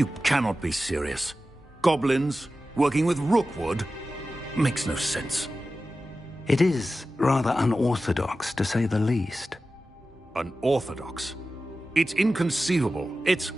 You cannot be serious. Goblins working with Rookwood? Makes no sense. It is rather unorthodox, to say the least. Unorthodox? It's inconceivable. It's...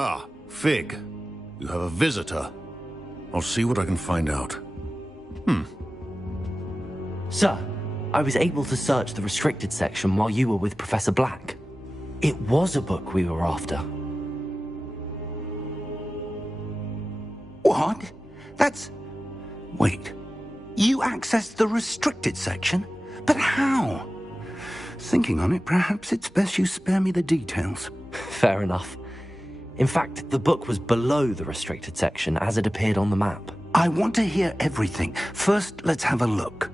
Ah, Fig. You have a visitor. I'll see what I can find out. Sir, I was able to search the restricted section while you were with Professor Black. It was a book we were after. What? That's... Wait. You accessed the restricted section? But how? Thinking on it, perhaps it's best you spare me the details. Fair enough. In fact, the book was below the restricted section as it appeared on the map. I want to hear everything. First, let's have a look.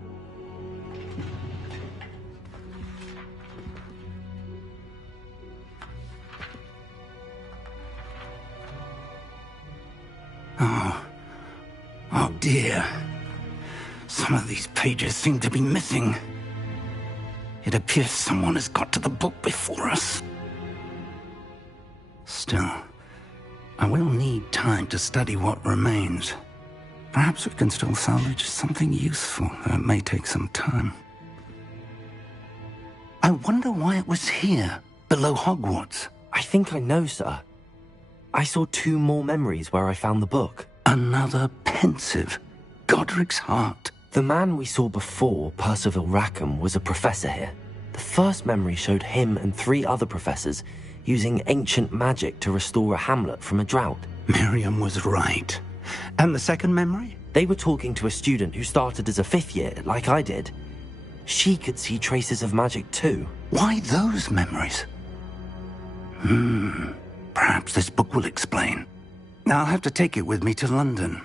Oh dear. Some of these pages seem to be missing. It appears someone has got to the book before us. Still, I will need time to study what remains. Perhaps we can still salvage something useful, though it may take some time. I wonder why it was here, below Hogwarts. I think I know, sir. I saw 2 more memories where I found the book. Another pensive. Godric's heart. The man we saw before, Percival Rackham, was a professor here. The first memory showed him and 3 other professors using ancient magic to restore a hamlet from a drought. Miriam was right. And the second memory? They were talking to a student who started as a 5th year, like I did. She could see traces of magic too. Why those memories? Perhaps this book will explain. I'll have to take it with me to London.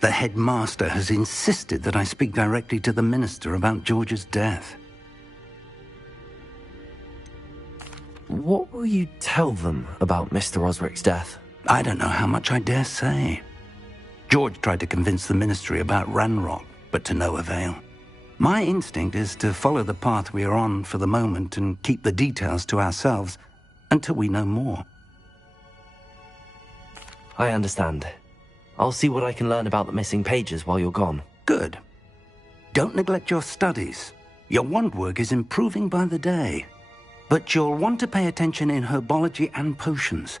The headmaster has insisted that I speak directly to the minister about George's death. What will you tell them about Mr. Osric's death? I don't know how much I dare say. George tried to convince the ministry about Ranrock, but to no avail. My instinct is to follow the path we are on for the moment and keep the details to ourselves until we know more. I understand. I'll see what I can learn about the missing pages while you're gone. Good. Don't neglect your studies. Your wand work is improving by the day. But you'll want to pay attention in herbology and potions.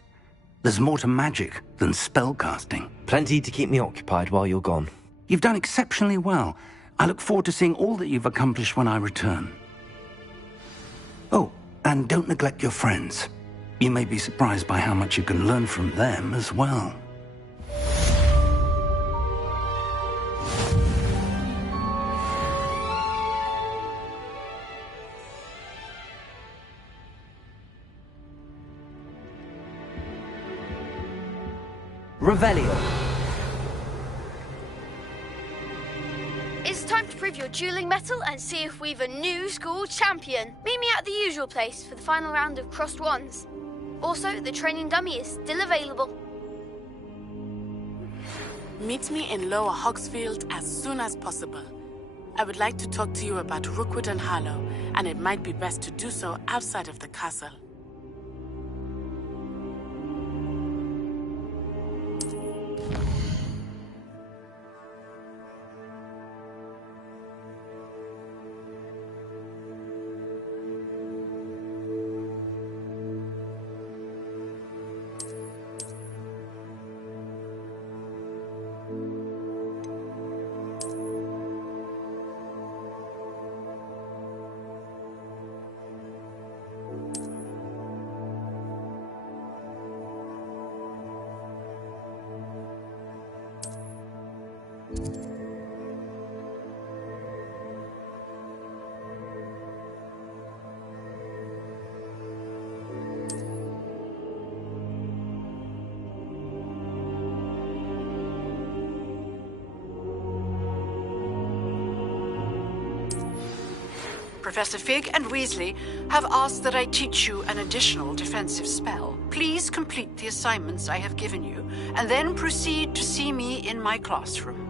There's more to magic than spellcasting. Plenty to keep me occupied while you're gone. You've done exceptionally well. I look forward to seeing all that you've accomplished when I return. Oh, and don't neglect your friends. You may be surprised by how much you can learn from them as well. Revelio. It's time to prove your dueling mettle and see if we've a new school champion. Meet me at the usual place for the final round of crossed wands. Also, the training dummy is still available. Meet me in Lower Hogsfield as soon as possible. I would like to talk to you about Rookwood and Harlow, and it might be best to do so outside of the castle. Professor Fig and Weasley have asked that I teach you an additional defensive spell. Please complete the assignments I have given you, and then proceed to see me in my classroom.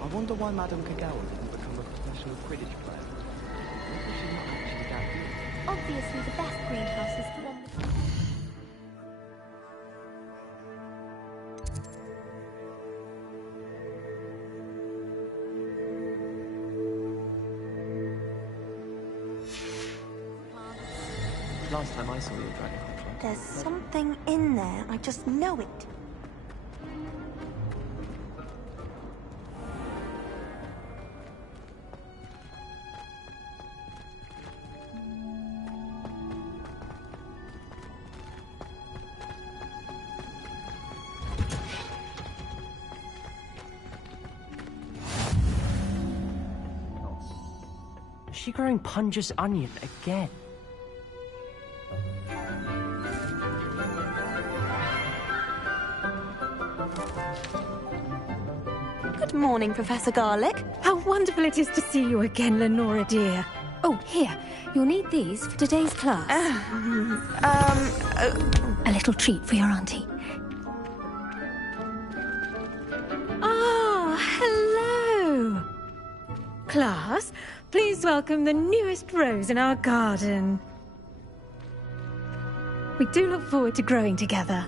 I wonder why Madame Kagawa didn't become a professional Quidditch player. Maybe she's not actually that good. Obviously, the best greenhouse is the one with... Last time I saw your dragon clock. There's something in there. I just know it. Is she growing Punja's onion again? Good morning, Professor Garlick. How wonderful it is to see you again, Lenora dear. Oh, here. You'll need these for today's class. A little treat for your auntie. Ah, hello. Class, please welcome the newest rose in our garden. We do look forward to growing together.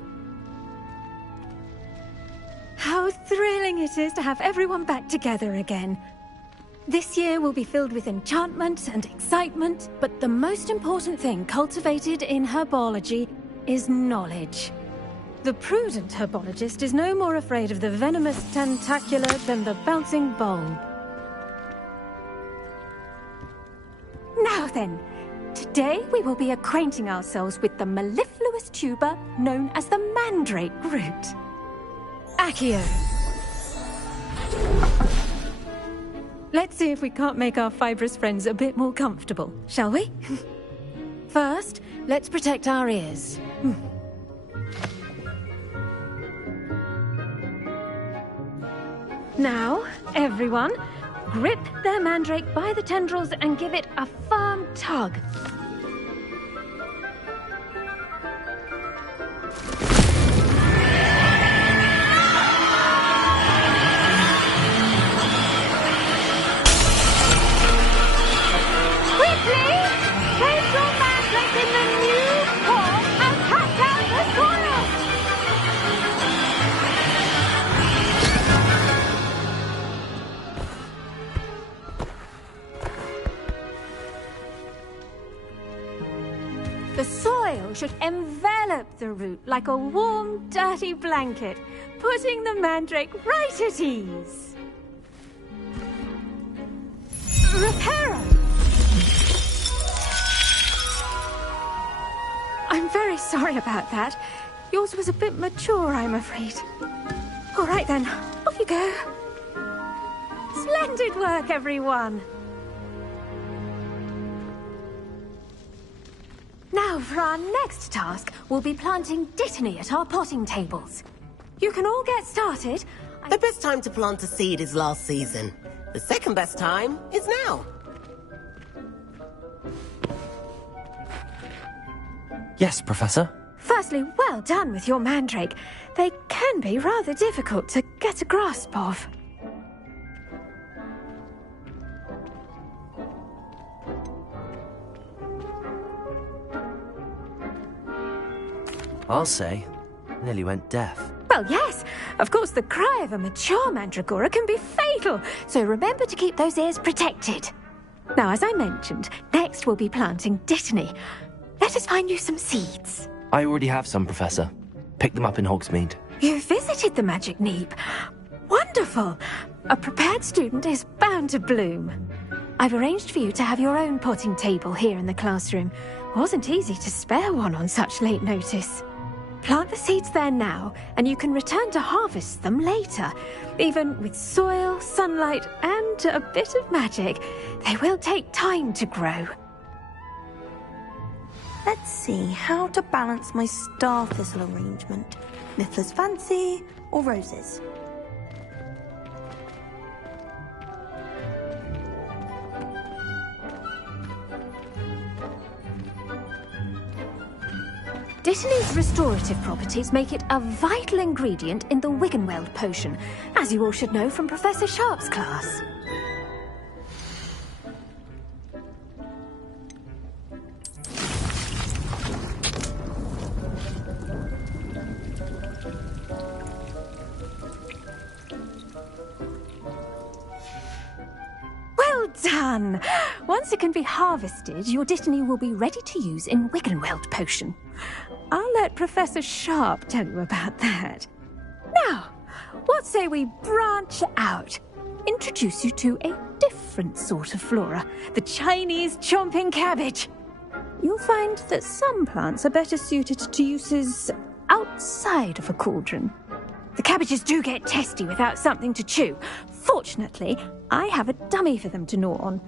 How thrilling it is to have everyone back together again. This year will be filled with enchantment and excitement, but the most important thing cultivated in herbology is knowledge. The prudent herbologist is no more afraid of the venomous tentacula than the bouncing bulb. Now then, today we will be acquainting ourselves with the mellifluous tuber known as the mandrake root. Accio. Let's see if we can't make our fibrous friends a bit more comfortable, shall we? First, let's protect our ears. Now, everyone, grip their mandrake by the tendrils and give it a firm tug. Quickly! Place your mandrake in the new form and cut out the soil! The soil should envelop the root like a warm, dirty blanket, putting the mandrake right at ease. Reparo! I'm very sorry about that. Yours was a bit mature, I'm afraid. All right then, off you go. Splendid work, everyone! Now, for our next task, we'll be planting dittany at our potting tables. You can all get started. The best time to plant a seed is last season. The second best time is now. Yes, Professor? Firstly, well done with your mandrake. They can be rather difficult to get a grasp of. I'll say, nearly went deaf. Well, yes. Of course, the cry of a mature mandragora can be fatal, so remember to keep those ears protected. Now, as I mentioned, next we'll be planting dittany. Let us find you some seeds. I already have some, Professor. Picked them up in Hogsmeade. You visited the Magic Neep. Wonderful. A prepared student is bound to bloom. I've arranged for you to have your own potting table here in the classroom. Wasn't easy to spare one on such late notice. Plant the seeds there now, and you can return to harvest them later. Even with soil, sunlight, and a bit of magic, they will take time to grow. Let's see how to balance my star thistle arrangement. Niffler's fancy or roses? Dittany's restorative properties make it a vital ingredient in the Wiggenweld potion, as you all should know from Professor Sharp's class. Well done! Once it can be harvested, your Dittany will be ready to use in Wiggenweld potion. I'll let Professor Sharp tell you about that. Now, what say we branch out? Introduce you to a different sort of flora, the Chinese chomping cabbage. You'll find that some plants are better suited to uses outside of a cauldron. The cabbages do get testy without something to chew. Fortunately, I have a dummy for them to gnaw on.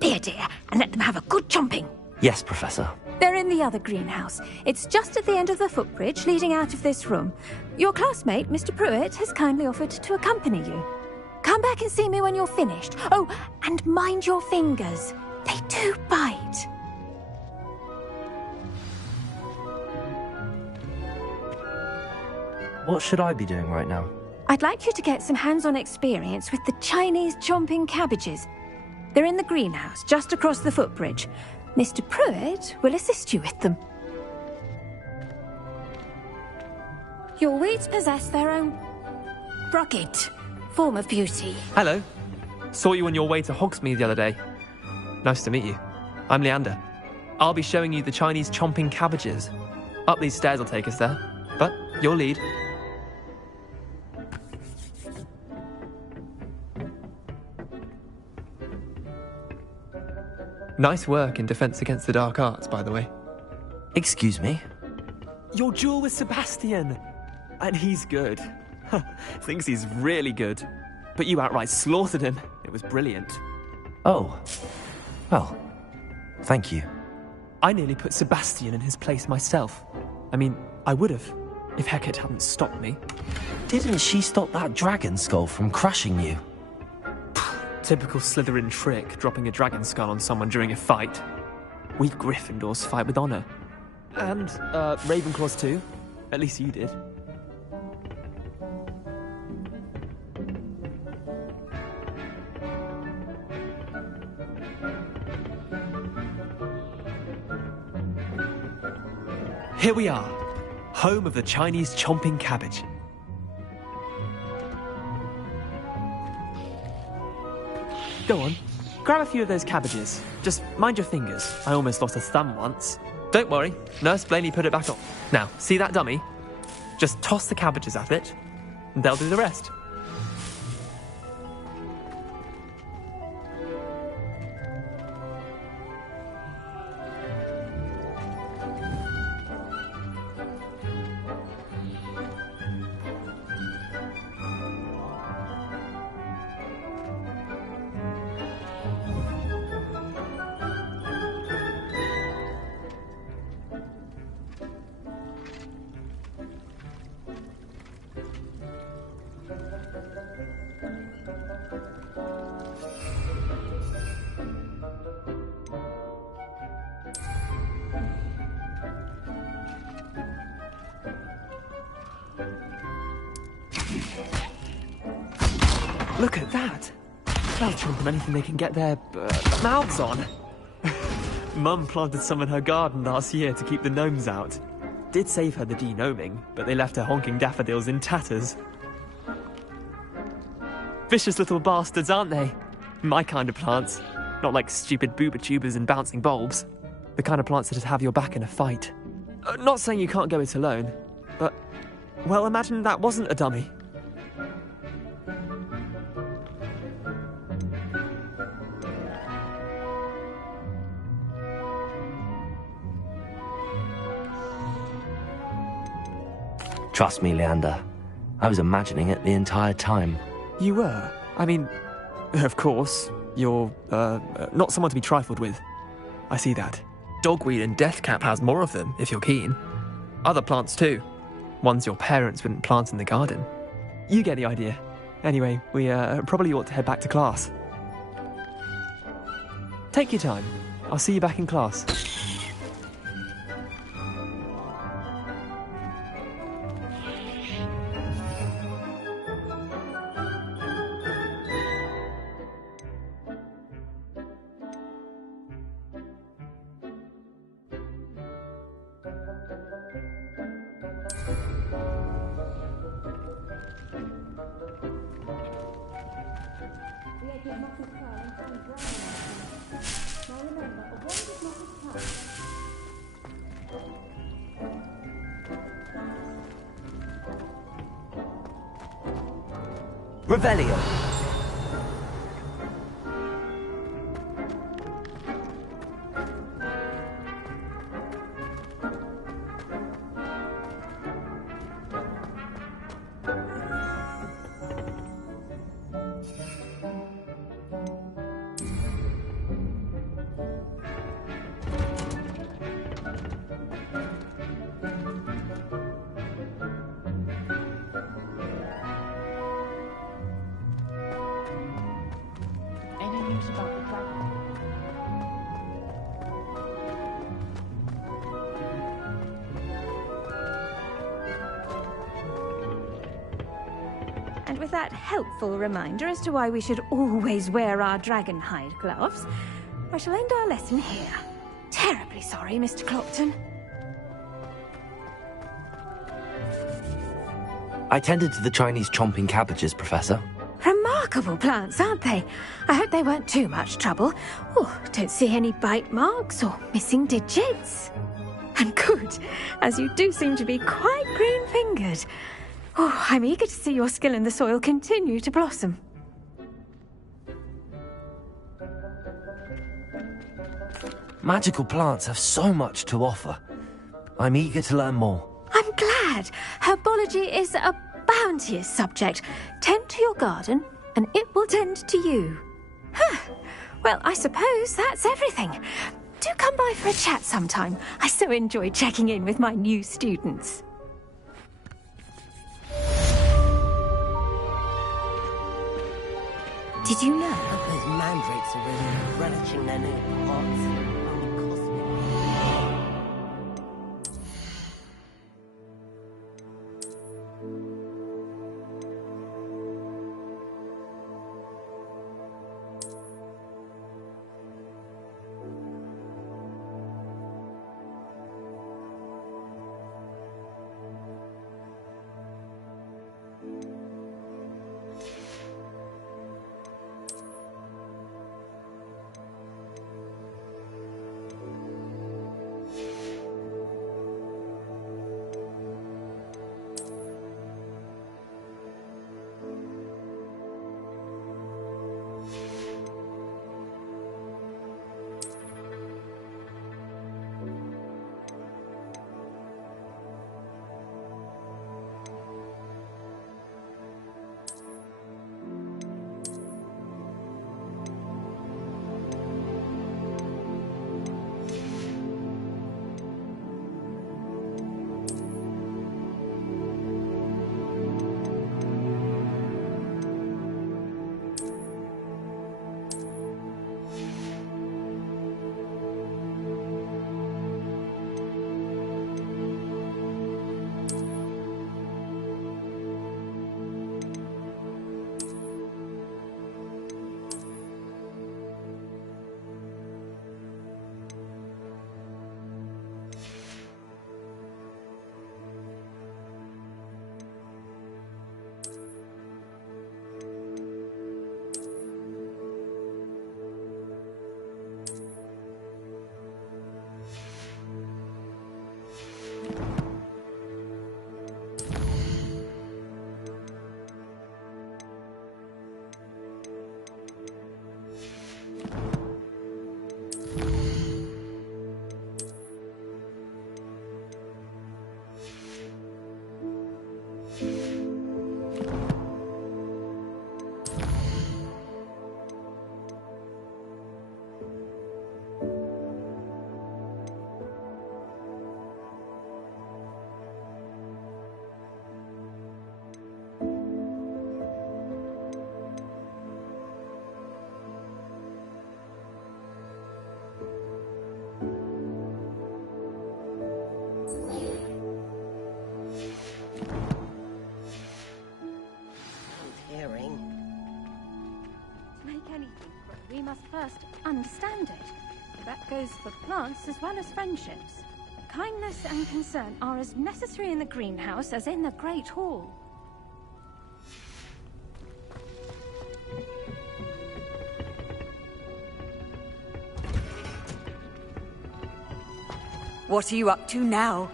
Be a dear and let them have a good chomping. Yes, Professor. They're in the other greenhouse. It's just at the end of the footbridge leading out of this room. Your classmate, Mr. Pruitt, has kindly offered to accompany you. Come back and see me when you're finished. Oh, and mind your fingers. They do bite. What should I be doing right now? I'd like you to get some hands-on experience with the Chinese chomping cabbages. They're in the greenhouse, just across the footbridge. Mr. Pruitt will assist you with them. Your weeds possess their own rugged form of beauty. Hello. Saw you on your way to Hogsmeade the other day. Nice to meet you. I'm Leander. I'll be showing you the Chinese chomping cabbages. Up these stairs will take us there, but your lead. Nice work in Defense Against the Dark Arts, by the way. Excuse me? Your duel with Sebastian! And he's good. Thinks he's really good. But you outright slaughtered him. It was brilliant. Oh. Well, thank you. I nearly put Sebastian in his place myself. I mean, I would have, if Hecate hadn't stopped me. Didn't she stop that dragon skull from crushing you? Typical Slytherin trick, dropping a dragon skull on someone during a fight. We Gryffindors fight with honor. And, Ravenclaws too. At least you did. Here we are, home of the Chinese chomping cabbage. Go on, grab a few of those cabbages. Just mind your fingers. I almost lost a thumb once. Don't worry, Nurse Blaney put it back on. Now, see that dummy? Just toss the cabbages at it, and they'll do the rest. Look at that! They'll chomp on anything they can get their mouths on. Mum planted some in her garden last year to keep the gnomes out. Did save her the de-gnoming, but they left her honking daffodils in tatters. Vicious little bastards, aren't they? My kind of plants. Not like stupid booba tubers and bouncing bulbs. The kind of plants that'd have your back in a fight. Not saying you can't go it alone, but, well, imagine that wasn't a dummy. Trust me, Leander. I was imagining it the entire time. You were? I mean, of course, you're, not someone to be trifled with. I see that. Dogweed and deathcap has more of them, if you're keen. Other plants too. Ones your parents wouldn't plant in the garden. You get the idea. Anyway, we, probably ought to head back to class. Take your time. I'll see you back in class. Revelio. And with that helpful reminder as to why we should always wear our dragon hide gloves, I shall end our lesson here. Terribly sorry, Mr. Clopton. I tended to the Chinese chomping cabbages, Professor. Remarkable plants, aren't they? I hope they weren't too much trouble. Oh, don't see any bite marks or missing digits. And good, as you do seem to be quite green-fingered. Oh, I'm eager to see your skill in the soil continue to blossom. Magical plants have so much to offer. I'm eager to learn more. I'm glad. Herbology is a bounteous subject. Tend to your garden, and it will tend to you. Huh. Well, I suppose that's everything. Do come by for a chat sometime. I so enjoy checking in with my new students. Did you know? Those mandrakes are really relishing their new pots. We must first understand it. That goes for plants as well as friendships. Kindness and concern are as necessary in the greenhouse as in the Great Hall. What are you up to now?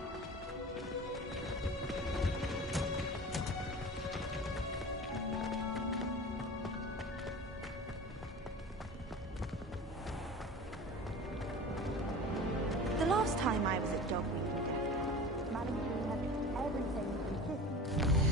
The last time I was at Dog Week in Devon, Madam Queen had everything consistent.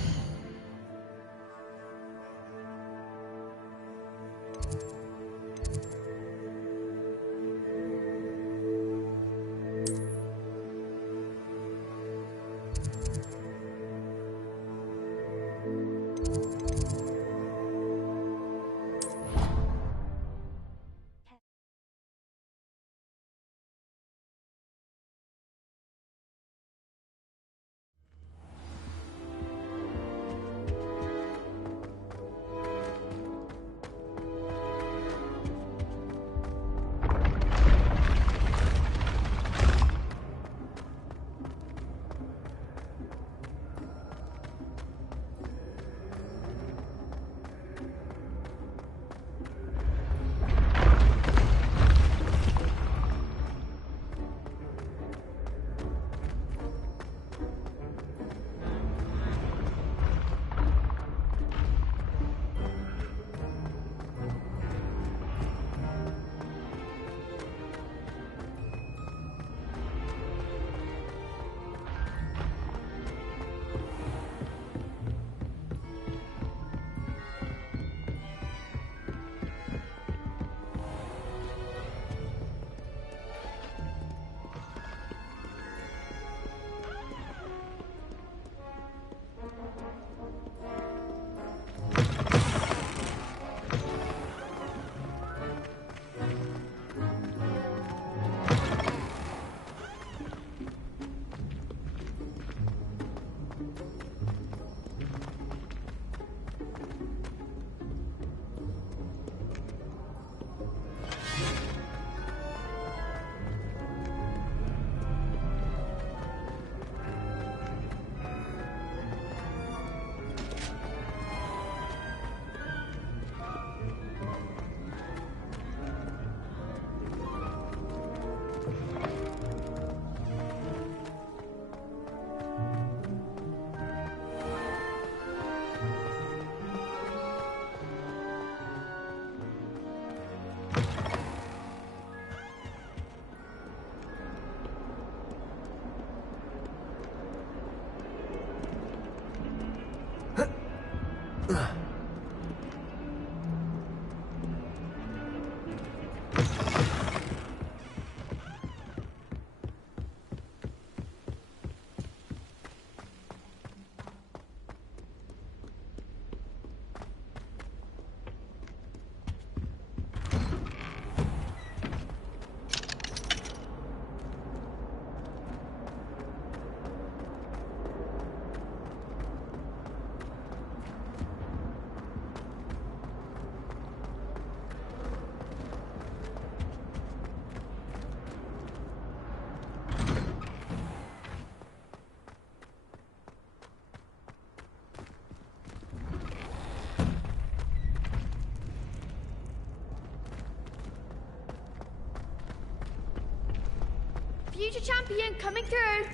future champion coming through.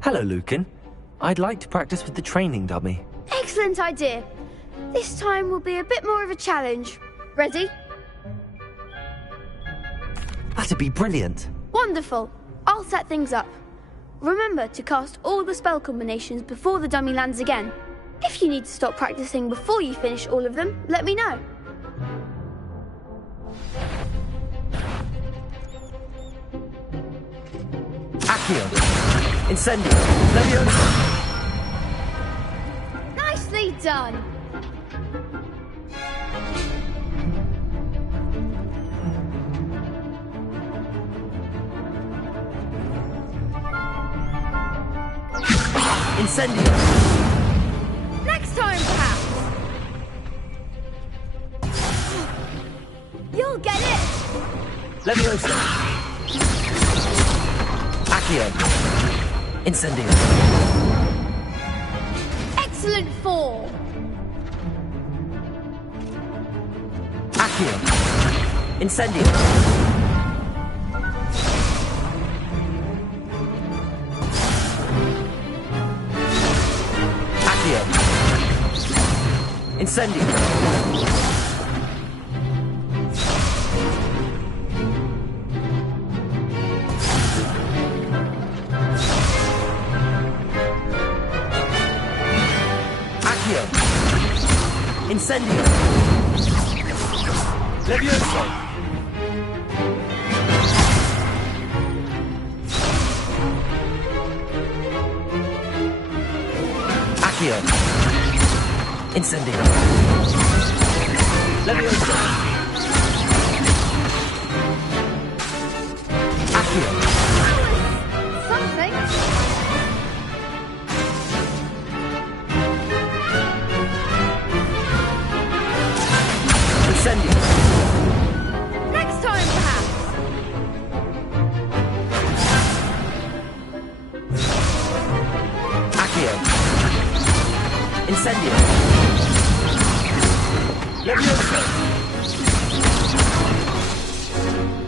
Hello, Lucan. I'd like to practice with the training dummy. Excellent idea. This time will be a bit more of a challenge. Ready? That'd be brilliant. Wonderful. I'll set things up. Remember to cast all the spell combinations before the dummy lands again. If you need to stop practicing before you finish all of them, let me know. Accio. Incendio. Leviosa. Nicely done. Incendio. Next time, perhaps. You'll get it. Leviosa. Accio. Incendio. Excellent fall. Accio. Incendio. Accio. Incendio. Accio. Incendio. Levioso. Accio. Incendio. Levioso. Accio. Something. Incendio. Next time, perhaps. Accio. Incendio. Levioso.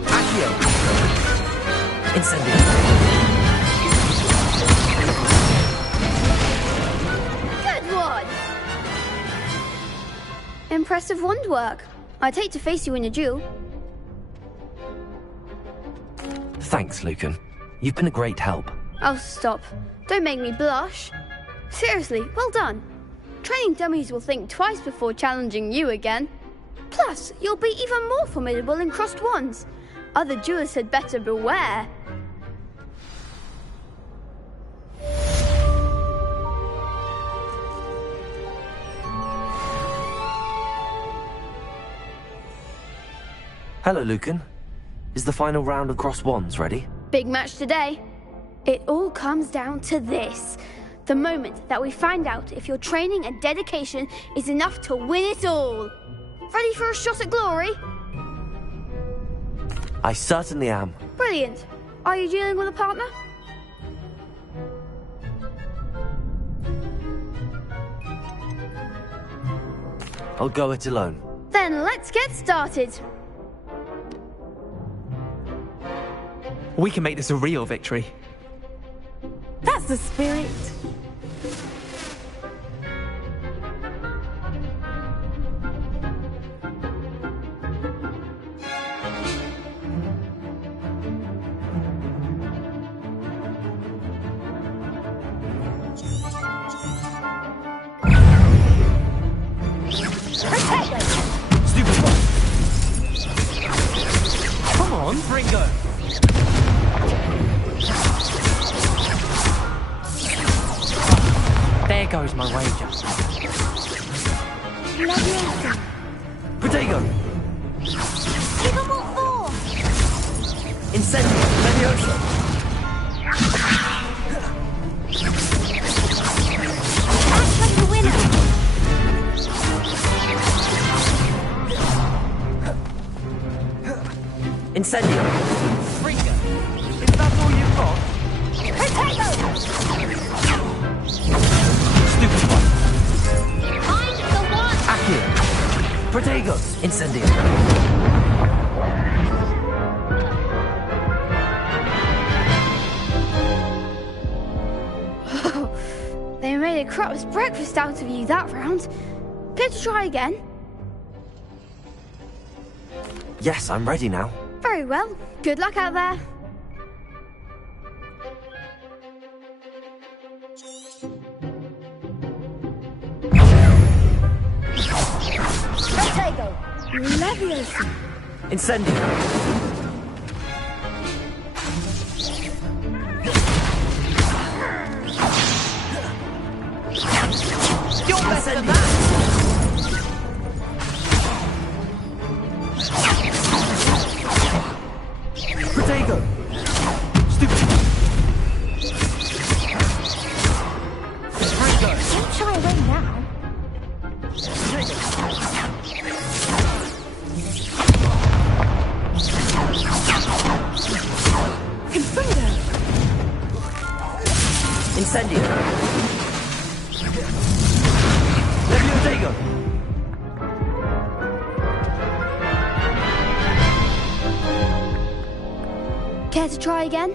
Accio. Incendio. Good one. Impressive wand work. I'd hate to face you in a duel. Thanks, Lucan. You've been a great help. Oh, stop. Don't make me blush. Seriously, well done. Training dummies will think twice before challenging you again. Plus, you'll be even more formidable in crossed wands. Other duelists had better beware. Hello, Lucan. Is the final round of crossed wands ready? Big match today. It all comes down to this. The moment that we find out if your training and dedication is enough to win it all. Ready for a shot at glory? I certainly am. Brilliant. Are you dealing with a partner? I'll go it alone. Then let's get started. We can make this a real victory. That's the spirit. Stupid one. Come on, Bringo. There goes my wager. Leviosa. Protego. Even more force. Incendio. Leviosa. Act like a winner. Incendio. Bringo. Is that all you've got? Protego. Stupid one. Find the one. Accio. Protego! Incendio! They made a crap's breakfast out of you that round. Care to try again? Yes, I'm ready now. Very well. Good luck out there. Protego! Leviosa! Incendio! You're better than that! Protego! Stupid! Don't shy away now. Confringo! Incendio! Leviosa! Care to try again?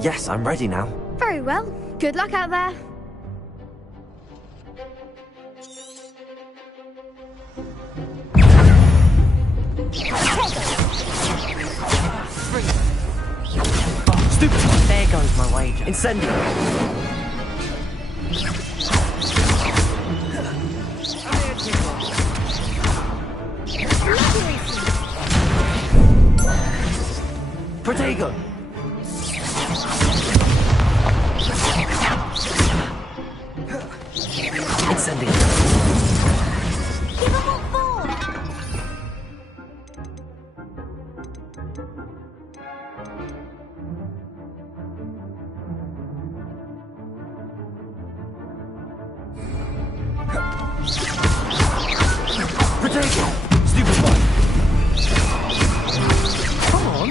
Yes, I'm ready now. Very well. Good luck out there. Stupid! There goes my wager. Incendio! Protego! Incendio! Give him what for! Protego! Stupid one! Come on!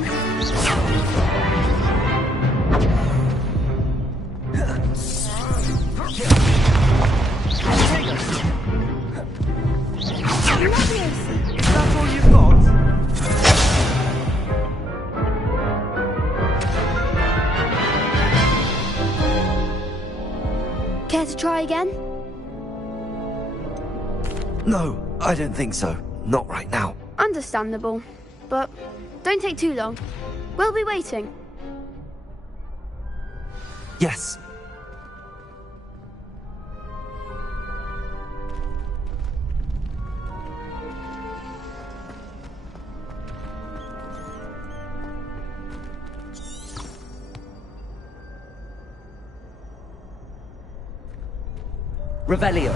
Is that all you've got? Care to try again? No, I don't think so. Not right now. Understandable. But don't take too long. We'll be waiting. Yes. Revelio.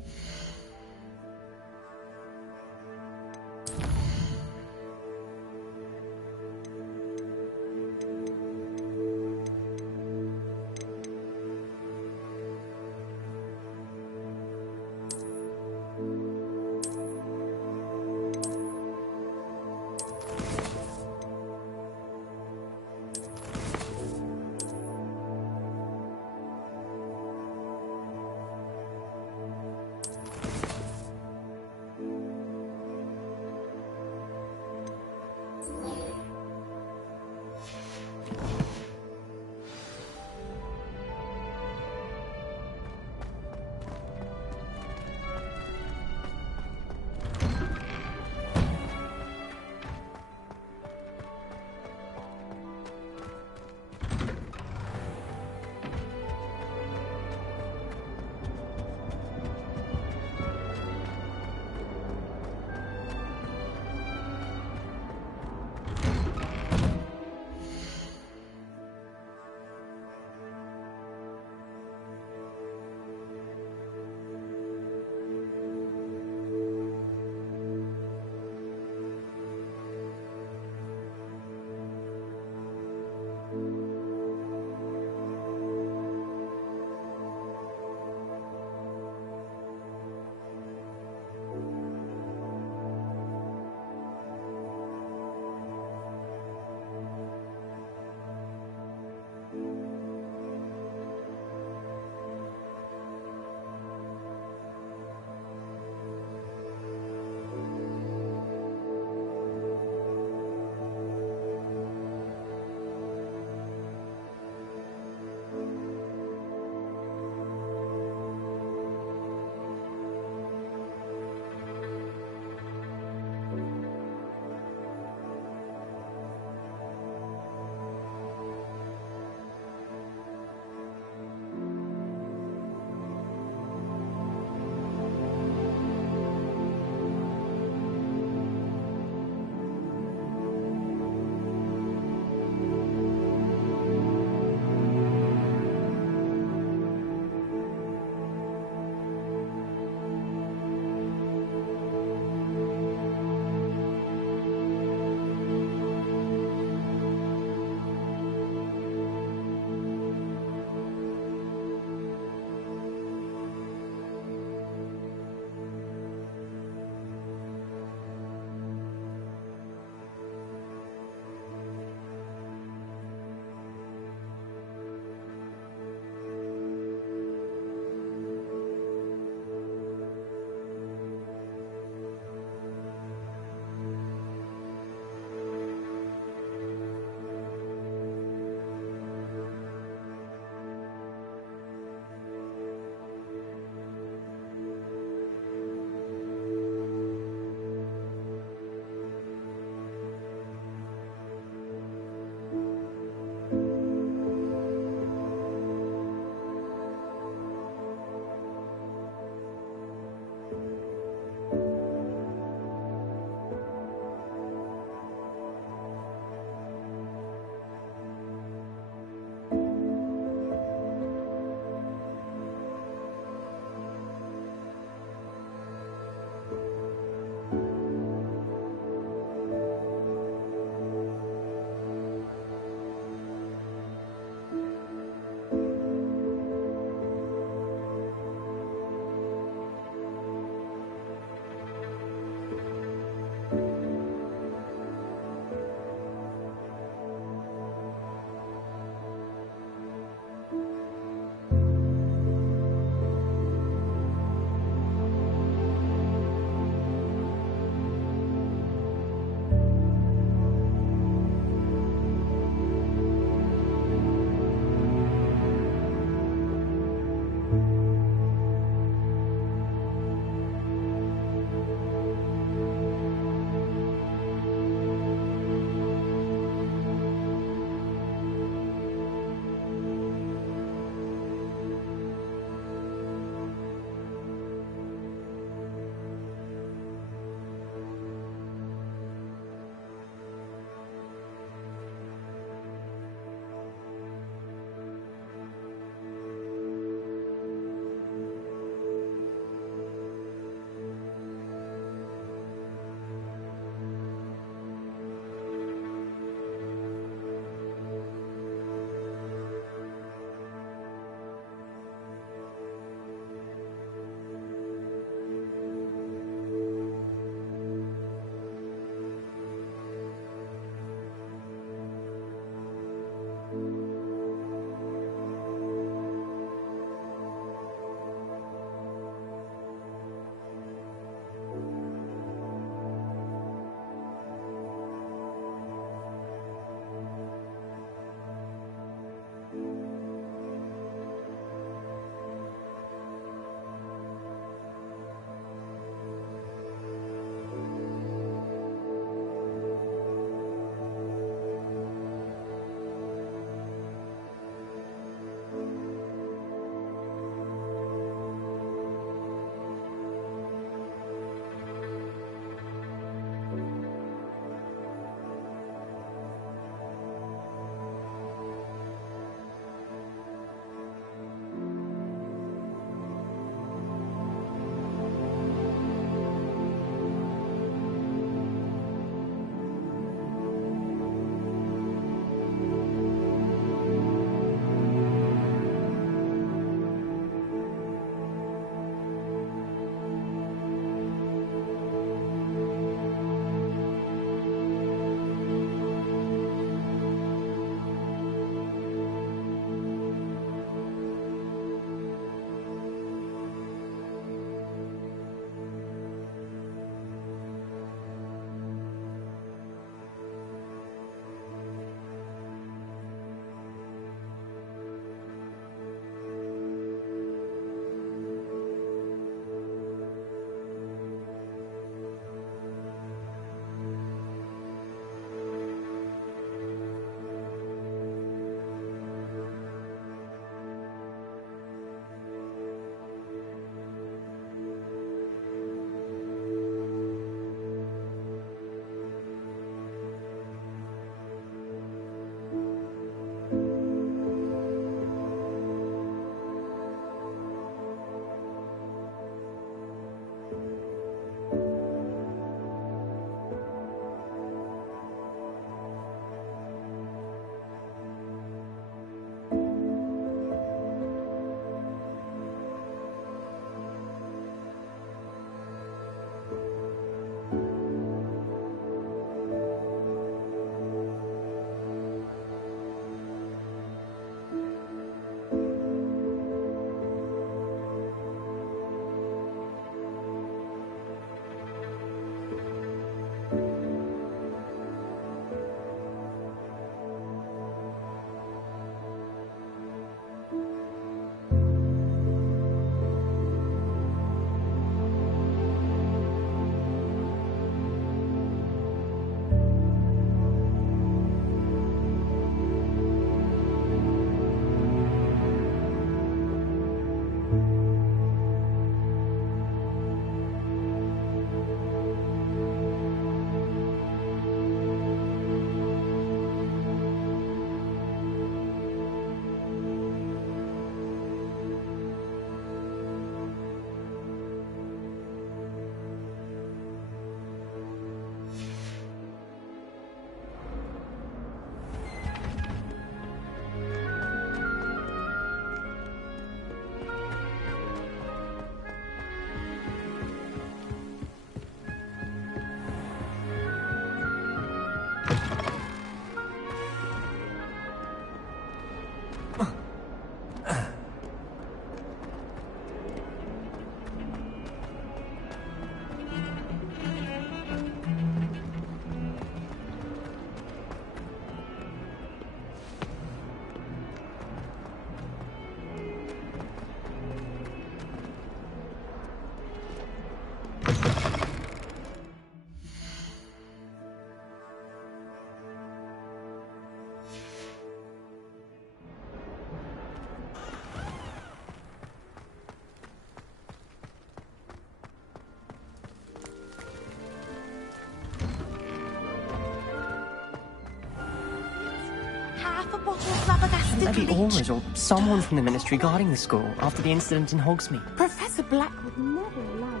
half a bottle of flabbergasted Maybe bleach. Aura's or someone from the Ministry guarding the school after the incident in Hogsmeade. Professor Black would never allow them.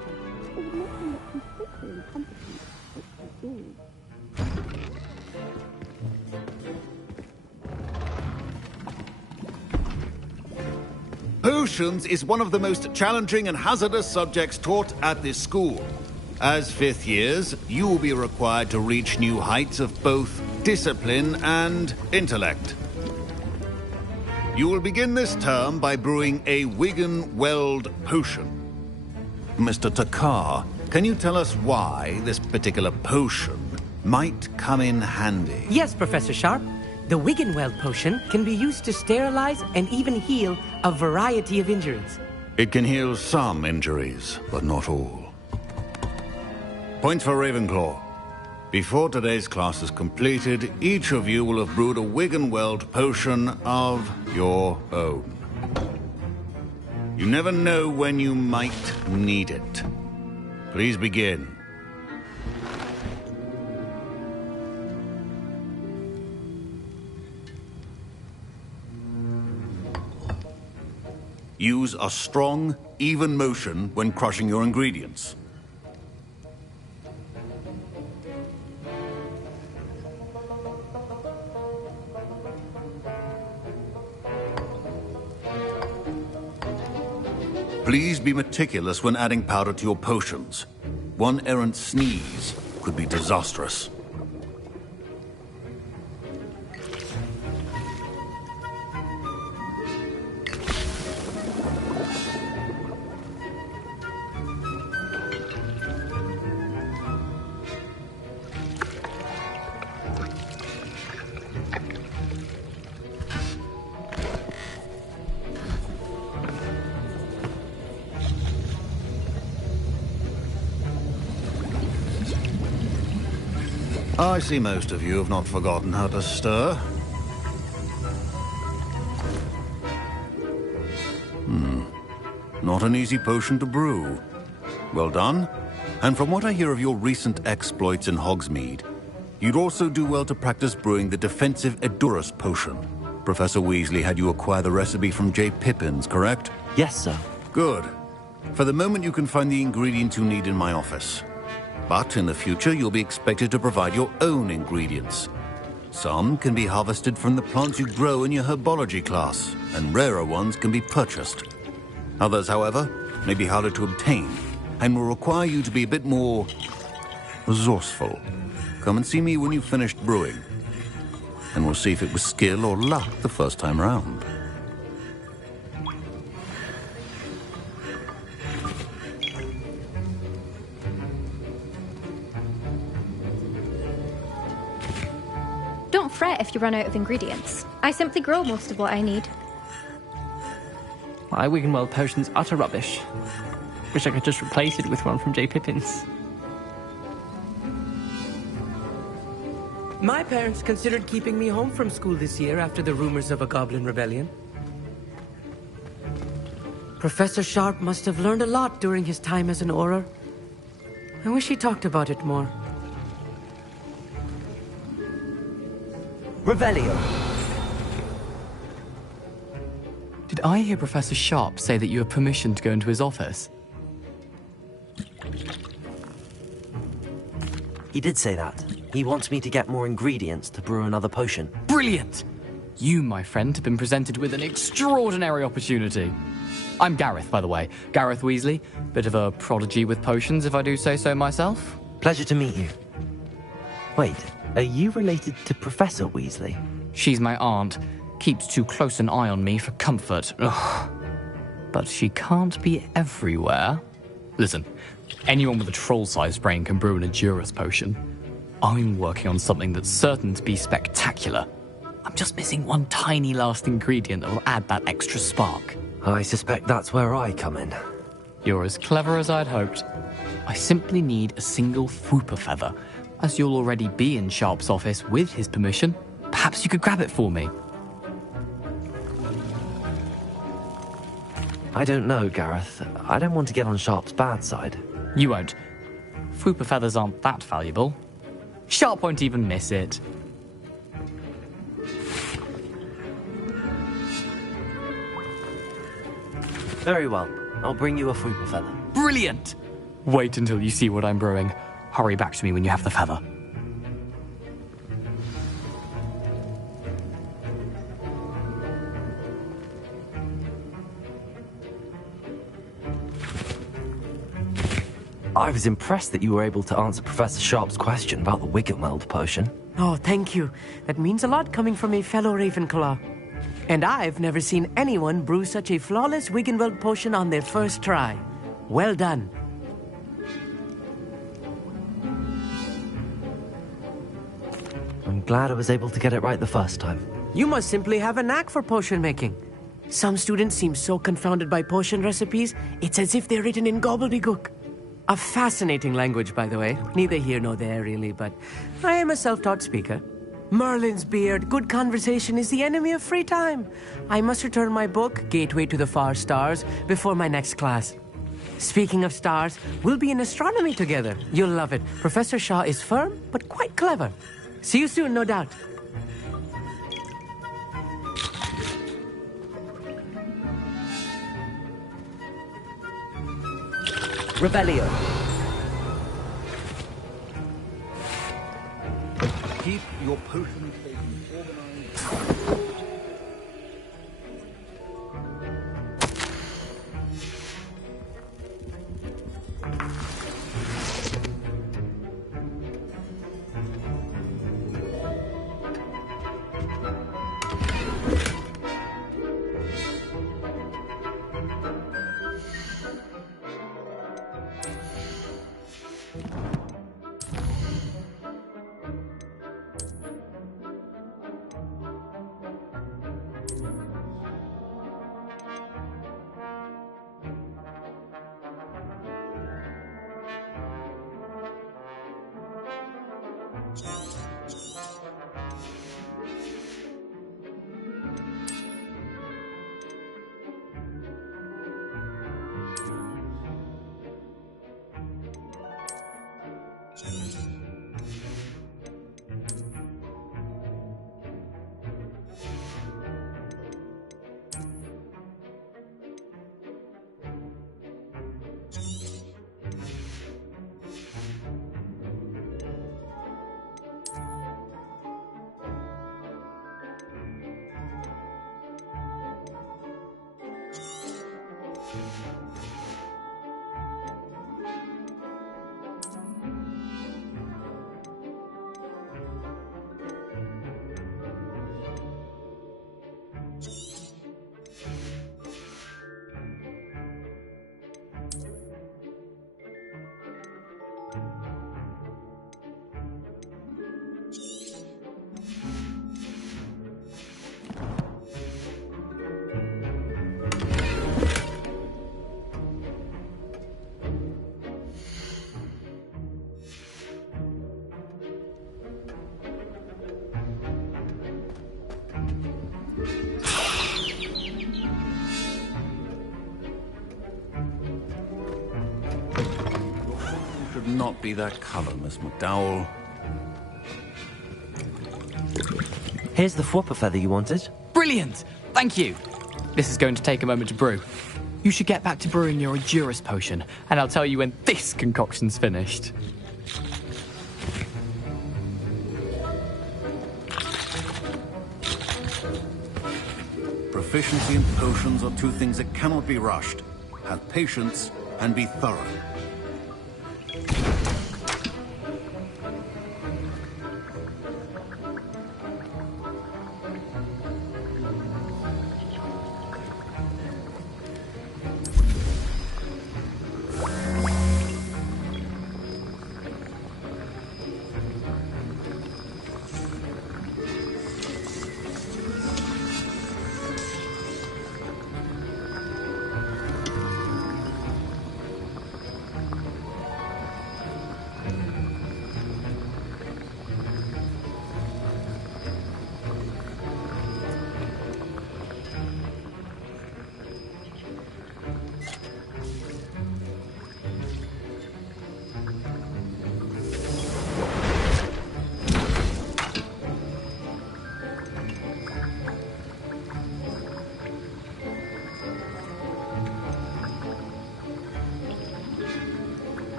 It would make them look completely incompetent, which they do. Potions is one of the most challenging and hazardous subjects taught at this school. As fifth years, you will be required to reach new heights of both discipline and intellect. You will begin this term by brewing a Wiggenweld potion. Mr. Takar, can you tell us why this particular potion might come in handy? Yes, Professor Sharp. The Wiggenweld potion can be used to sterilize and even heal a variety of injuries. It can heal some injuries, but not all. Points for Ravenclaw. Before today's class is completed, each of you will have brewed a Wiggenweld potion of your own. You never know when you might need it. Please begin. Use a strong, even motion when crushing your ingredients. Please be meticulous when adding powder to your potions. One errant sneeze could be disastrous. I see most of you have not forgotten how to stir. Not an easy potion to brew. Well done. And from what I hear of your recent exploits in Hogsmeade, you'd also do well to practice brewing the defensive Edurus potion. Professor Weasley had you acquire the recipe from J. Pippin's, correct? Yes, sir. Good. For the moment, you can find the ingredients you need in my office. But in the future, you'll be expected to provide your own ingredients. Some can be harvested from the plants you grow in your herbology class, and rarer ones can be purchased. Others, however, may be harder to obtain, and will require you to be a bit more resourceful. Come and see me when you've finished brewing, and we'll see if it was skill or luck the first time round. Don't fret if you run out of ingredients. I simply grow most of what I need. My Wiggenweld potion's utter rubbish. Wish I could just replace it with one from J. Pippin's. My parents considered keeping me home from school this year after the rumors of a goblin rebellion. Professor Sharp must have learned a lot during his time as an Auror. I wish he talked about it more. Revelio. Did I hear Professor Sharp say that you have permission to go into his office? He did say that. He wants me to get more ingredients to brew another potion. Brilliant! You, my friend, have been presented with an extraordinary opportunity. I'm Gareth, by the way. Gareth Weasley. Bit of a prodigy with potions, if I do say so myself. Pleasure to meet you. Wait, are you related to Professor Weasley? She's my aunt. Keeps too close an eye on me for comfort. Ugh. But she can't be everywhere. Listen, anyone with a troll-sized brain can brew an Edurus potion. I'm working on something that's certain to be spectacular. I'm just missing one tiny last ingredient that will add that extra spark. I suspect that's where I come in. You're as clever as I'd hoped. I simply need a single Fwooper feather. As you'll already be in Sharp's office with his permission, perhaps you could grab it for me. I don't know, Gareth. I don't want to get on Sharp's bad side. You won't. Fwooper feathers aren't that valuable. Sharp won't even miss it. Very well. I'll bring you a fruit feather. Brilliant! Wait until you see what I'm brewing. Hurry back to me when you have the feather. I was impressed that you were able to answer Professor Sharp's question about the Wiggenweld potion. Oh, thank you. That means a lot coming from a fellow Ravenclaw. And I've never seen anyone brew such a flawless Wiggenweld potion on their first try. Well done. I'm glad I was able to get it right the first time. You must simply have a knack for potion making. Some students seem so confounded by potion recipes, it's as if they're written in gobbledygook. A fascinating language, by the way. Neither here nor there, really, but I am a self-taught speaker. Merlin's beard, good conversation is the enemy of free time. I must return my book, Gateway to the Far Stars, before my next class. Speaking of stars, we'll be in astronomy together. You'll love it. Professor Shaw is firm, but quite clever. See you soon, no doubt. Revelio. Keep your potion stations organized. Not be that color, Miss McDowell. Here's the Fwopper feather you wanted. Brilliant! Thank you! This is going to take a moment to brew. You should get back to brewing your Edurus potion, and I'll tell you when this concoction's finished. Proficiency in potions are two things that cannot be rushed. Have patience and be thorough.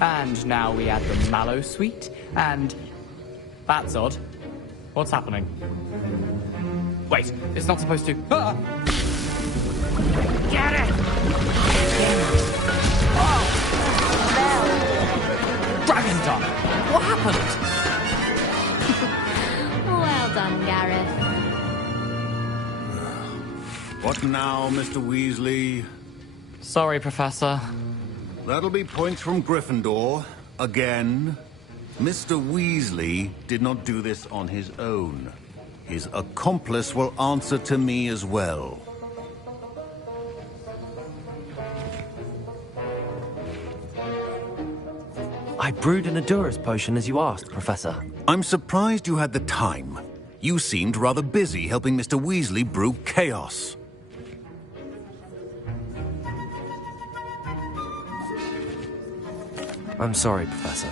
And now we add the mallow sweet, and... That's odd. What's happening? Wait, it's not supposed to... Ah! Get it! Oh! Dragon's done! What happened? Well done, Gareth. What now, Mr. Weasley? Sorry, Professor. That'll be points from Gryffindor. Again. Mr. Weasley did not do this on his own. His accomplice will answer to me as well. I brewed an Adurus potion as you asked, Professor. I'm surprised you had the time. You seemed rather busy helping Mr. Weasley brew chaos. I'm sorry, Professor.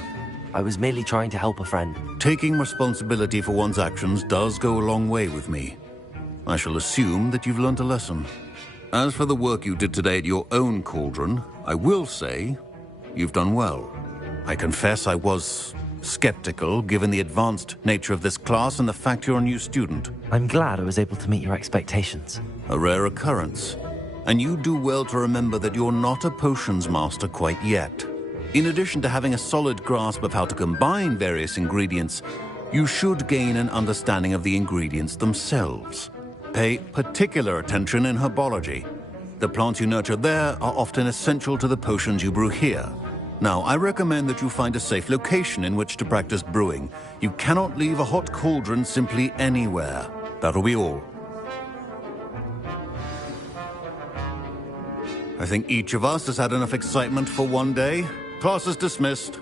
I was merely trying to help a friend. Taking responsibility for one's actions does go a long way with me. I shall assume that you've learnt a lesson. As for the work you did today at your own cauldron, I will say you've done well. I confess I was skeptical, given the advanced nature of this class and the fact you're a new student. I'm glad I was able to meet your expectations. A rare occurrence. And you do well to remember that you're not a potions master quite yet. In addition to having a solid grasp of how to combine various ingredients, you should gain an understanding of the ingredients themselves. Pay particular attention in herbology. The plants you nurture there are often essential to the potions you brew here. Now, I recommend that you find a safe location in which to practice brewing. You cannot leave a hot cauldron simply anywhere. That'll be all. I think each of us has had enough excitement for one day. Class is dismissed.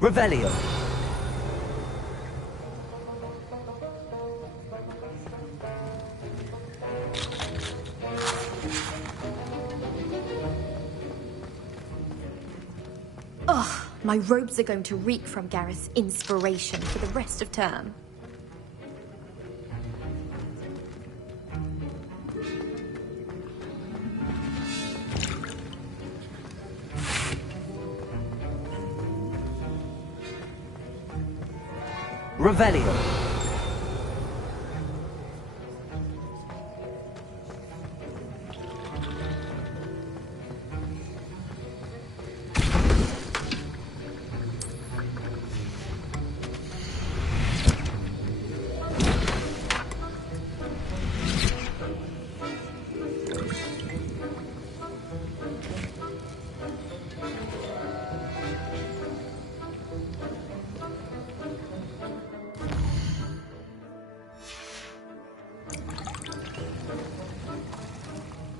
Revelio. Ugh, my robes are going to reek from Gareth's inspiration for the rest of term. Revelio.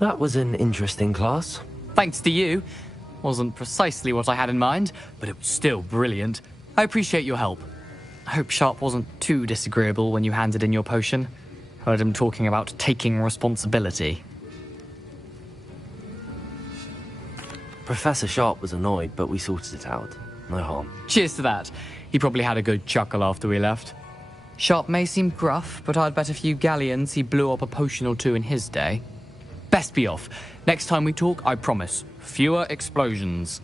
That was an interesting class. Thanks to you. Wasn't precisely what I had in mind, but it was still brilliant. I appreciate your help. I hope Sharp wasn't too disagreeable when you handed in your potion. Heard him talking about taking responsibility. Professor Sharp was annoyed, but we sorted it out. No harm. Cheers to that. He probably had a good chuckle after we left. Sharp may seem gruff, but I'd bet a few galleons he blew up a potion or two in his day. Best be off. Next time we talk, I promise, fewer explosions.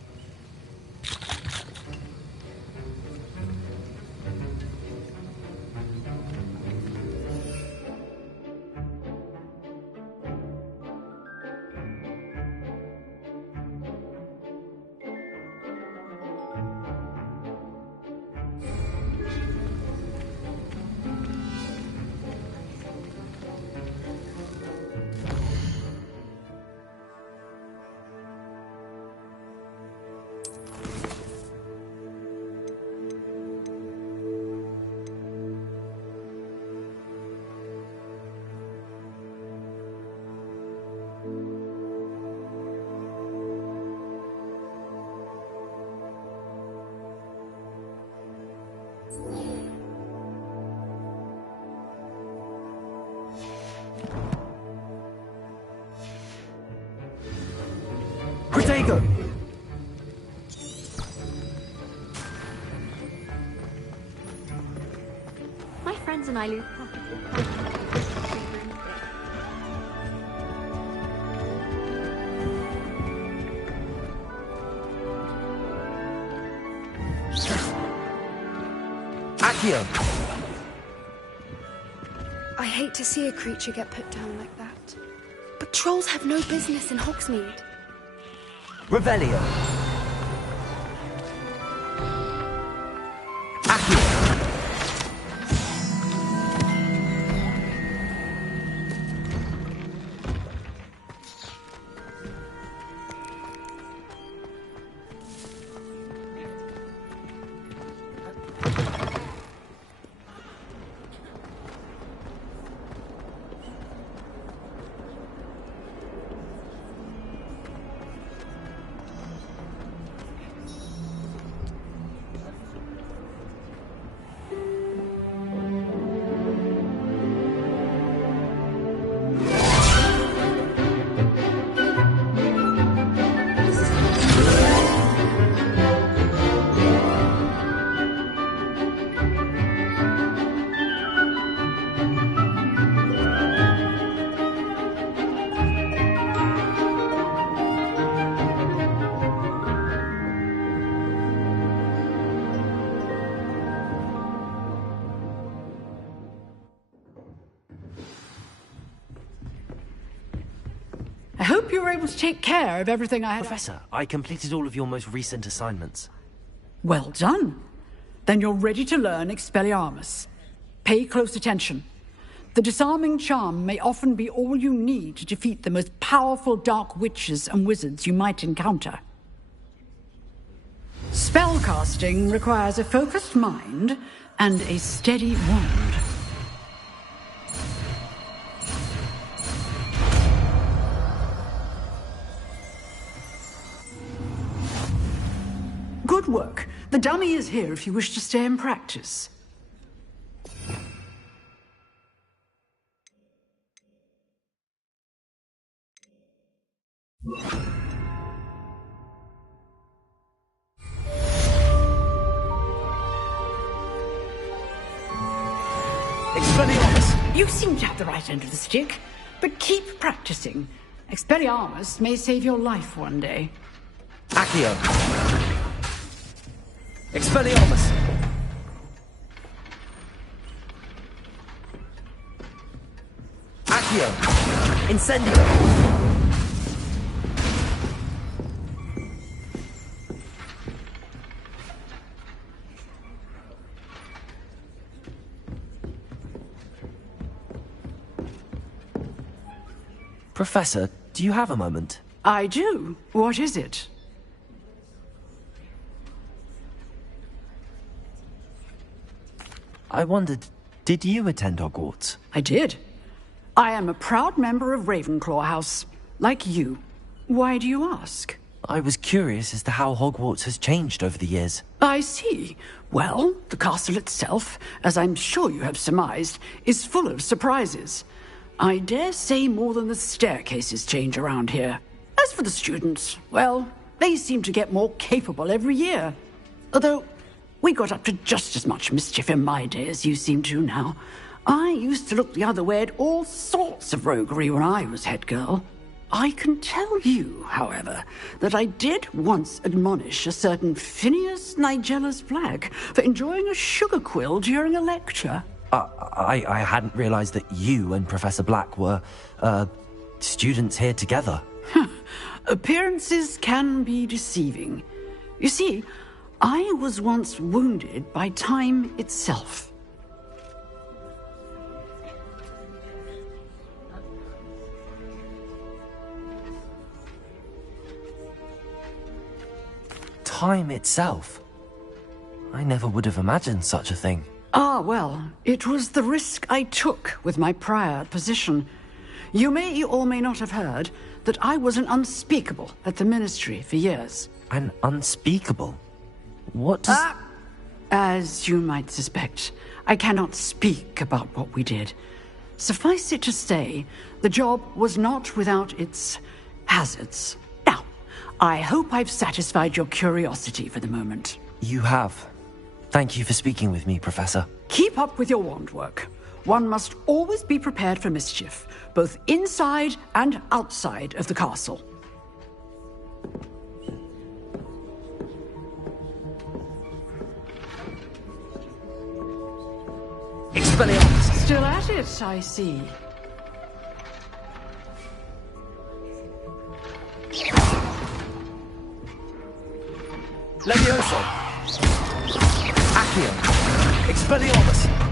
Protego! My friends and I lose Accio! I hate to see a creature get put down like that. But trolls have no business in Hogsmeade. Revelio! I hope you were able to take care of everything I had. Professor, I completed all of your most recent assignments. Well done. Then you're ready to learn Expelliarmus. Pay close attention. The disarming charm may often be all you need to defeat the most powerful dark witches and wizards you might encounter. Spellcasting requires a focused mind and a steady wand. Good work. The dummy is here if you wish to stay and practice. Expelliarmus! You seem to have the right end of the stick, but keep practicing. Expelliarmus may save your life one day. Accio! Expelliarmus! Accio! Incendio! Professor, do you have a moment? I do. What is it? I wondered, did you attend Hogwarts? I did. I am a proud member of Ravenclaw House, like you. Why do you ask? I was curious as to how Hogwarts has changed over the years. I see. Well, the castle itself, as I'm sure you have surmised, is full of surprises. I dare say more than the staircases change around here. As for the students, well, they seem to get more capable every year. Although, we got up to just as much mischief in my day as you seem to now. I used to look the other way at all sorts of roguery when I was head girl. I can tell you, however, that I did once admonish a certain Phineas Nigellus Black for enjoying a sugar quill during a lecture. I hadn't realized that you and Professor Black were, students here together. Appearances can be deceiving. You see, I was once wounded by time itself. Time itself? I never would have imagined such a thing. Ah, well, it was the risk I took with my prior position. You may or may not have heard that I was an unspeakable at the Ministry for years. An unspeakable? What does... As you might suspect, I cannot speak about what we did. Suffice it to say, the job was not without its hazards. Now, I hope I've satisfied your curiosity for the moment. You have. Thank you for speaking with me, Professor. Keep up with your wand work. one must always be prepared for mischief, both inside and outside of the castle. Expelliarmus! Still at it, I see. Levioso! Accio! Expelliarmus!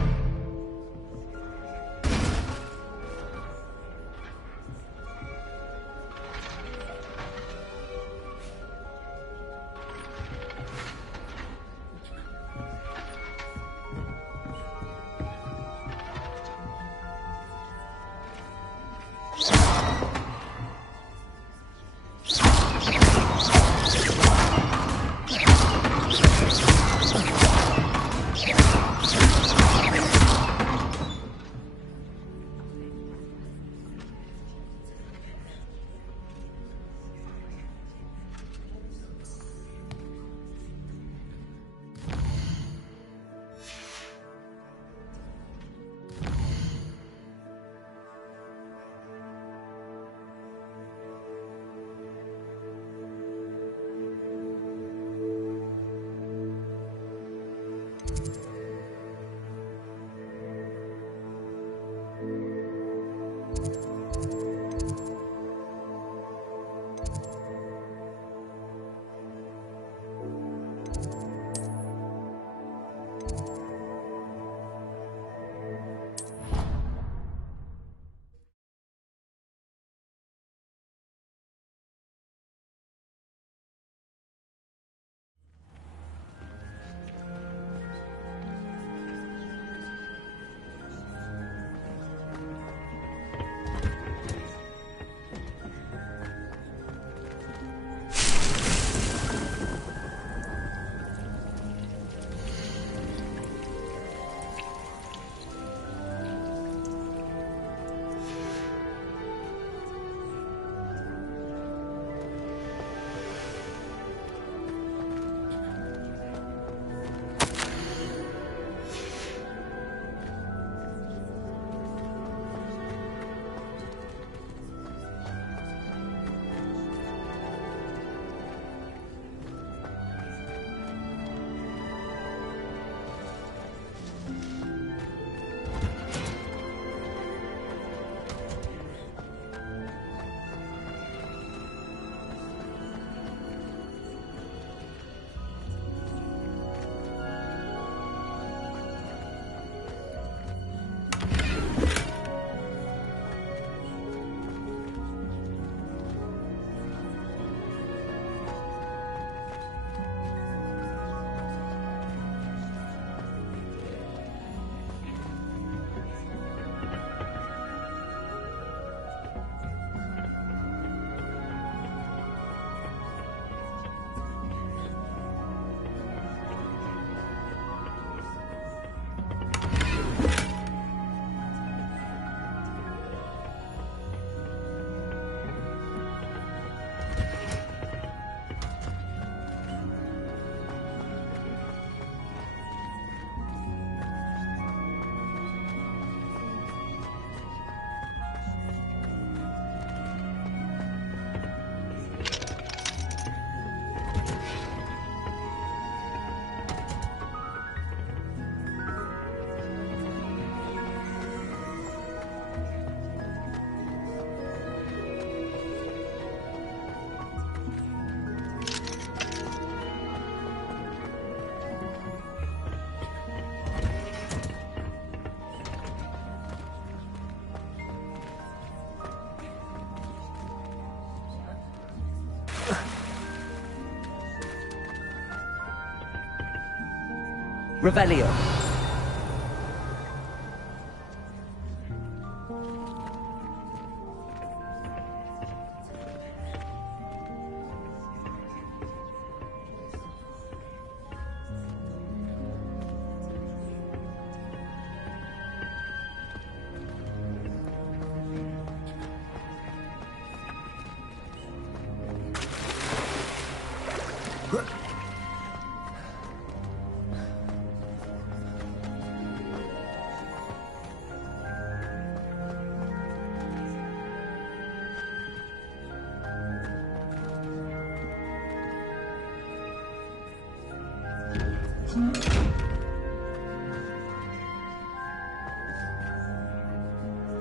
Revelio.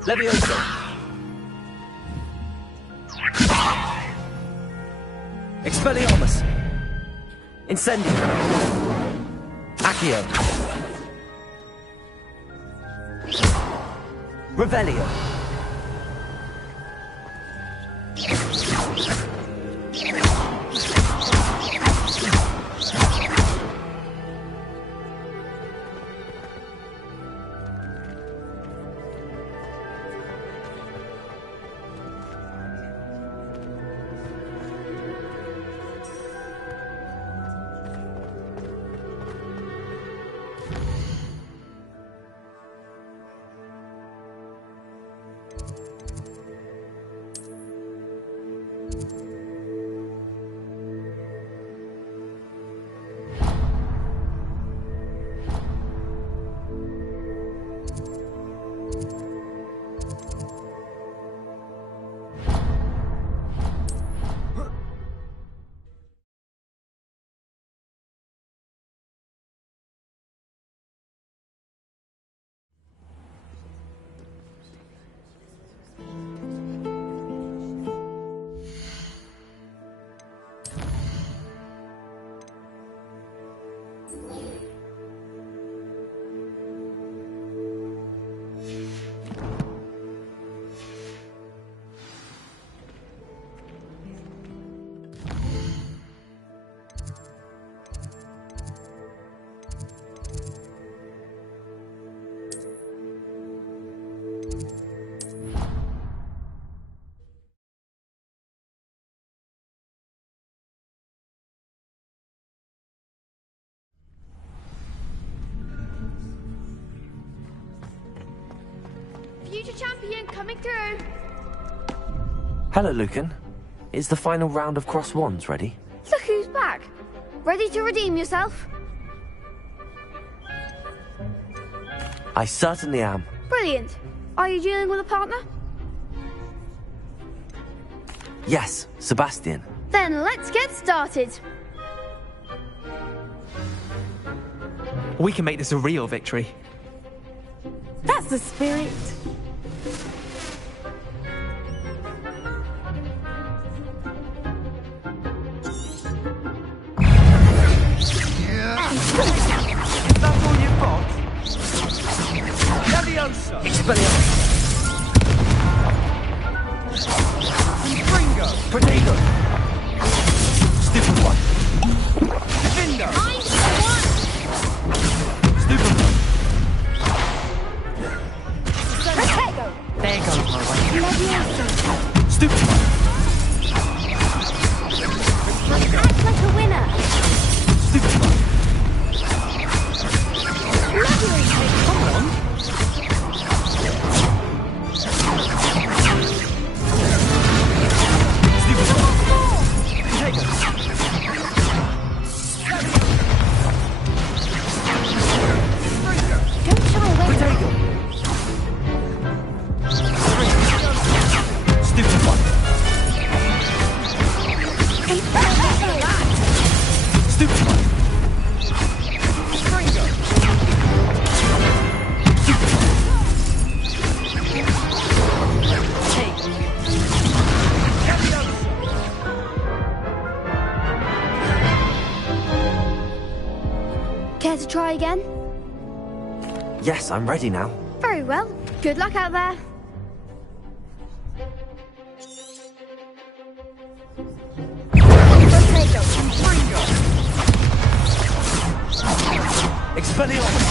Leviosa! Expelliarmus! Incendio! Accio! Revelio! Future champion coming through. Hello, Lucan. Is the final round of Cross Wands ready? Look who's back. Ready to redeem yourself? I certainly am. Brilliant. Are you dealing with a partner? Yes, Sebastian. Then let's get started. We can make this a real victory. That's the spirit. Is that all you've got? Leviosa! Expelliarmus! Confringo! Protego! Stupid one! Divindo! I'm the one! Stupid one! Protego! There goes my way. Leviosa! Stupid one! Act like a winner! Stupid one! Leviosa! Come on! Stupid one! Protego! Don't shy away. Protego! Stupid one! Stupid one! Care to try again? Yes, I'm ready now. Very well. Good luck out there. Protego! Expelliarmus!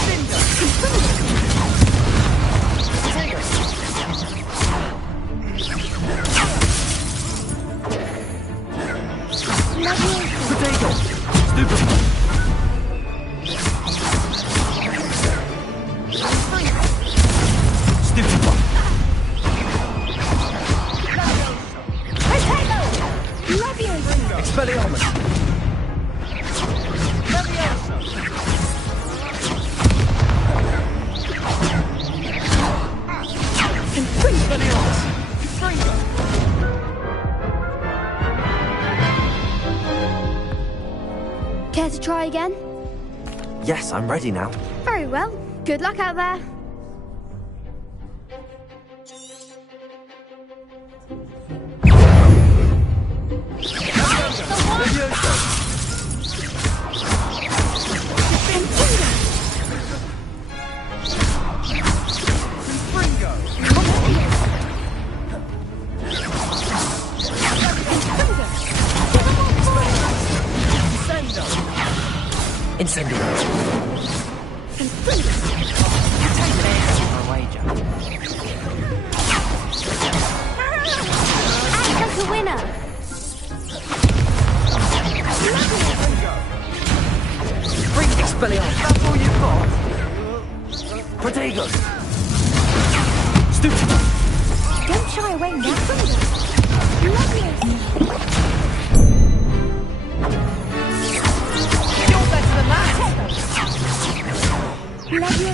Protego! Stupid one! Stupid one! Protego! Leviosa! Expelliarmus! Expelliarmus! Care to try again? Yes, I'm ready now. Very well. Good luck out there. Incendio. Act like a winner. Bring Expelliarmus. That's all you've got. Protego. Stupid. Don't shy away now. You're better than that. Protego.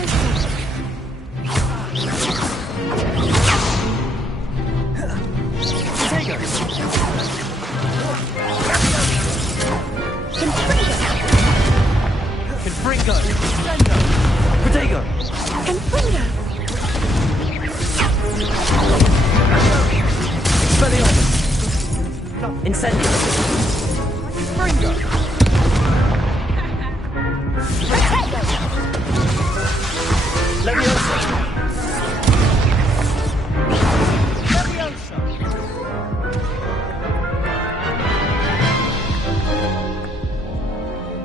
Confringo. Protego. Expelliarmus. Incendio. Confringo. Leviosa.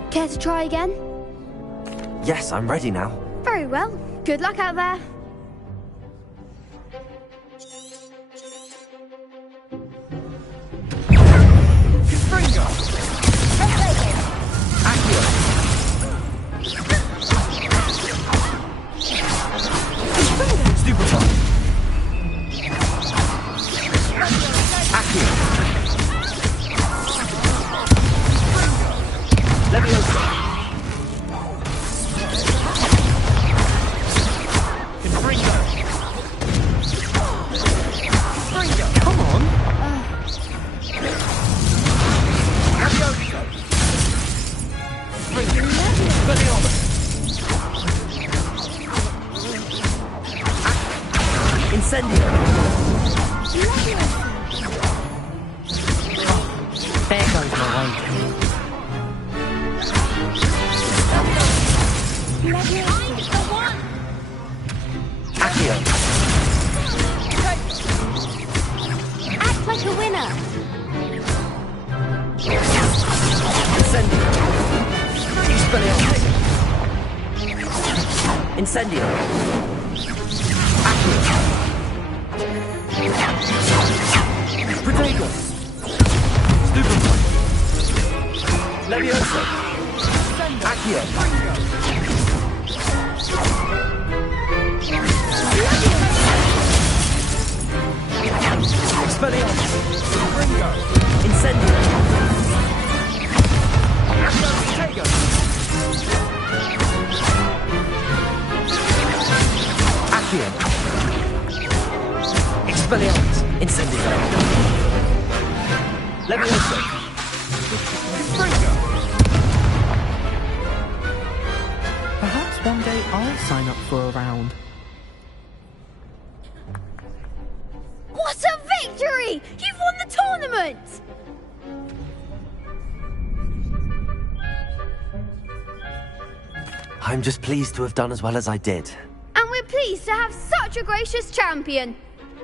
Care to try again? Yes, I'm ready now. Very well. Good luck out there. Confringo. Accio. Stupefy. Accio. Leviosa. Confringo. Confringo. Come on. Leviosa. Confringo. Incendio. There goes my way. Accio. Act like a winner. Incendio. Expelliarmus. Incendio. Accio. Protego. Stupefy. Leviosa. Accio. Expelliarmus. Incendio. Protego. Accio. Expelliarmus. Incendio. Leviosa. Perhaps one day I'll sign up for a round. What a victory! You've won the tournament! I'm just pleased to have done as well as I did. And we're pleased to have such a gracious champion.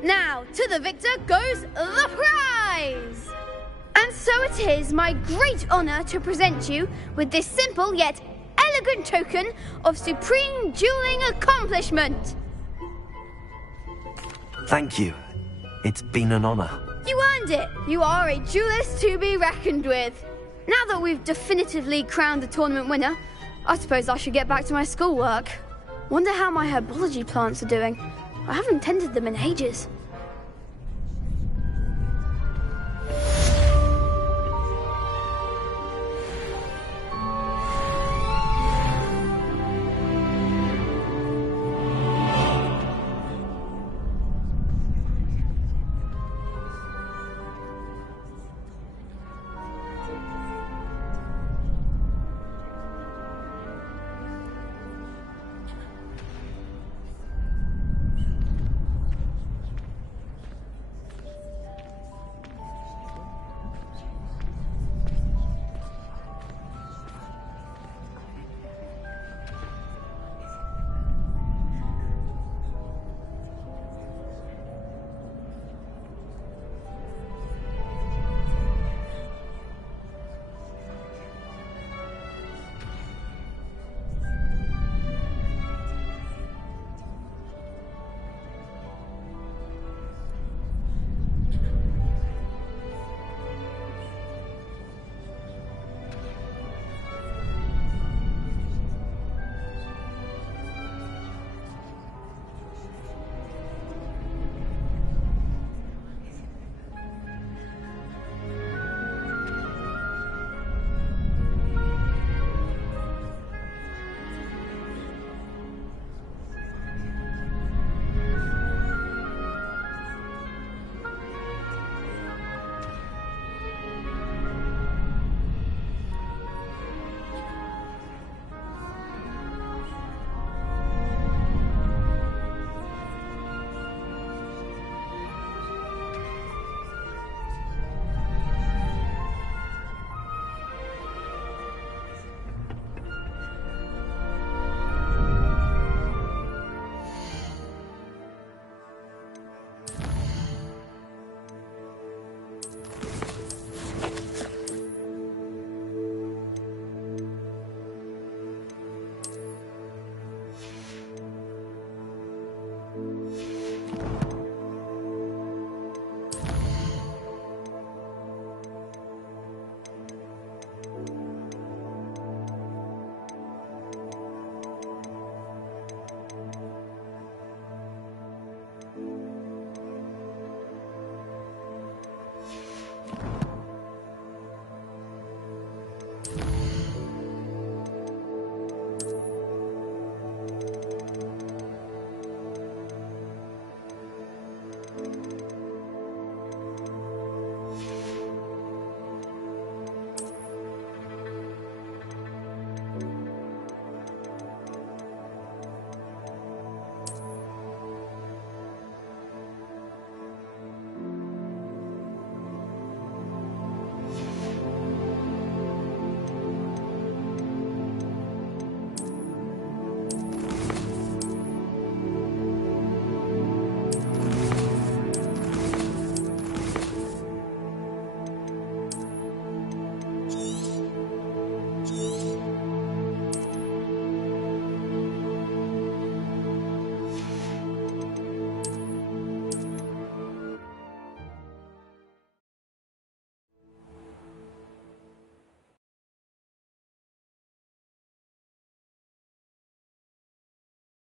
Now, to the victor goes the prize! And so it is my great honour to present you with this simple yet elegant token of supreme dueling accomplishment. Thank you. It's been an honour. You earned it. You are a duelist to be reckoned with. Now that we've definitively crowned the tournament winner, I suppose I should get back to my schoolwork. Wonder how my herbology plants are doing. I haven't tended them in ages.